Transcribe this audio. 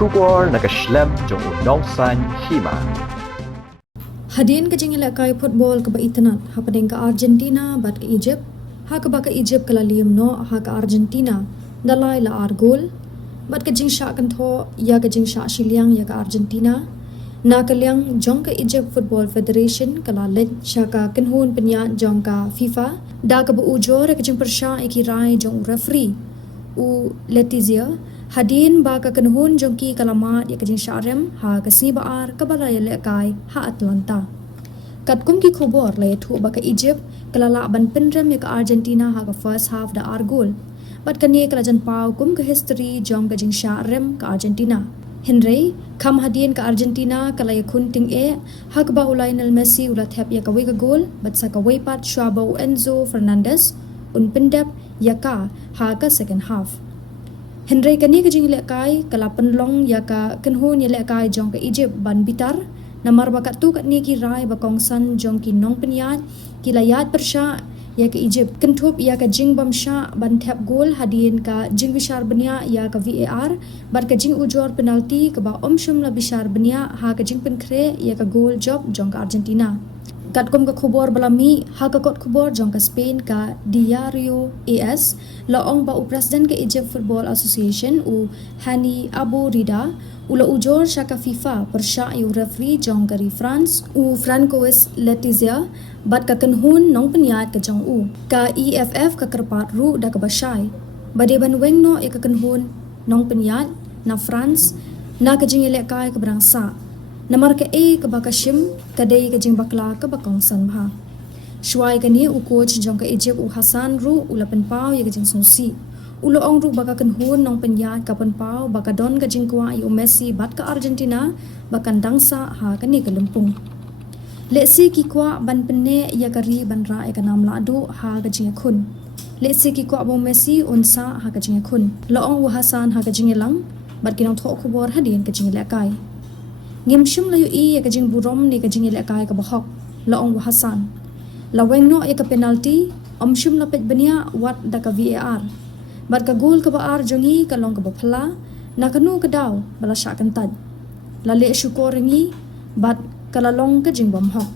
Ujor nakaslem jong unongsan Hima. Hadin ke jing ilakai football ke internet ha padeng ke Argentina bat ke Egypt ha ke ba ke Egypt ke lalium no ha ke Argentina dalai la argol bat ke jing sha kan tho ya ke jing sha shiliang ya ke Argentina na ke liang jong ke Egypt Football Federation ke la let sha ka Kynhun penya jong ka FIFA da ke bu Ujor ke jing persha ikirai jong Refri u Letizia hadin ba ka Kynhun jong ki kalamat ya ke jing sharem ha ke sni baar ke balai lekai ha Atlanta kat kum ki khobor le thu ba ka Egypt kelala ban penrem ya ke Argentina ha ke first half da argol bat kani kala jan pau kum ke history jong ke jing sharem ke Argentina Henry kam hadin ke Argentina kala ya kunting ha ke ba Lionel Messi ula thap ya ka we ka gol bat sa ka we pat Schwabo Enzo Fernandez un pendap ya ka ha ka second half Henry kani ke jing lekai kala penlong ya ka Kynhun ya lekai jong ke Egypt ban bitar namar bakat tu kat ni ki rai bakong san jong ki nong penyat ki layat persha ya ke Egypt kentup ya ka Jingbym sha ban tap gol hadin ka jing bishar benya ya ka VAR bar ka jing Ujor penalti ke ba shum la bishar benya ha ka jing penkre ya ka gol job jong ka Argentina kat kom ka khubor balami ha ka kot khubor jong ka Spain ka Diario AS la ong ba u president ke Egypt Football Association u Hani Abu Rida ula Ujor shaka FIFA persha yu refri jong kari France u Francois Letizia bat ka Kynhun nong penyat ke jong u ka EFF ka kerpat ru da ka basai bade ban weng no e ka Kynhun nong penyat na France na ka jing elekai ke berangsa namar ke ke baka shim kadai ke jing bakla ke bakong san bha shwai ka ni u coach jong ka Egypt u Hassan ru ula pen pau ye ke jing songsi ulo ong ru baka Kynhun nong penyat ka pen pau baka don ka jing kwa yu Messi bat ka Argentina bakan dangsa ha ka ni ke lumpung lesi ki kwa ban penne ya kari ban ra e ka nam la do ha ka jing khun lesi ki kwa bo Messi unsa ha ka jing khun lo ong u Hassan ha ka jing lang bat ki nong tho khubor hadin ka jing la kai ngim shum la yu ya ka jing burom ni ka jing lekai ka bahok la ong wa Hassan la weng no ya ka penalty shum la pet benia wat da ka VAR bat ka gol ka baar jongi ka long ka baphala na kanu ka daw bala sha kan tad la le syukur ngi bat kala long ka jing bam hok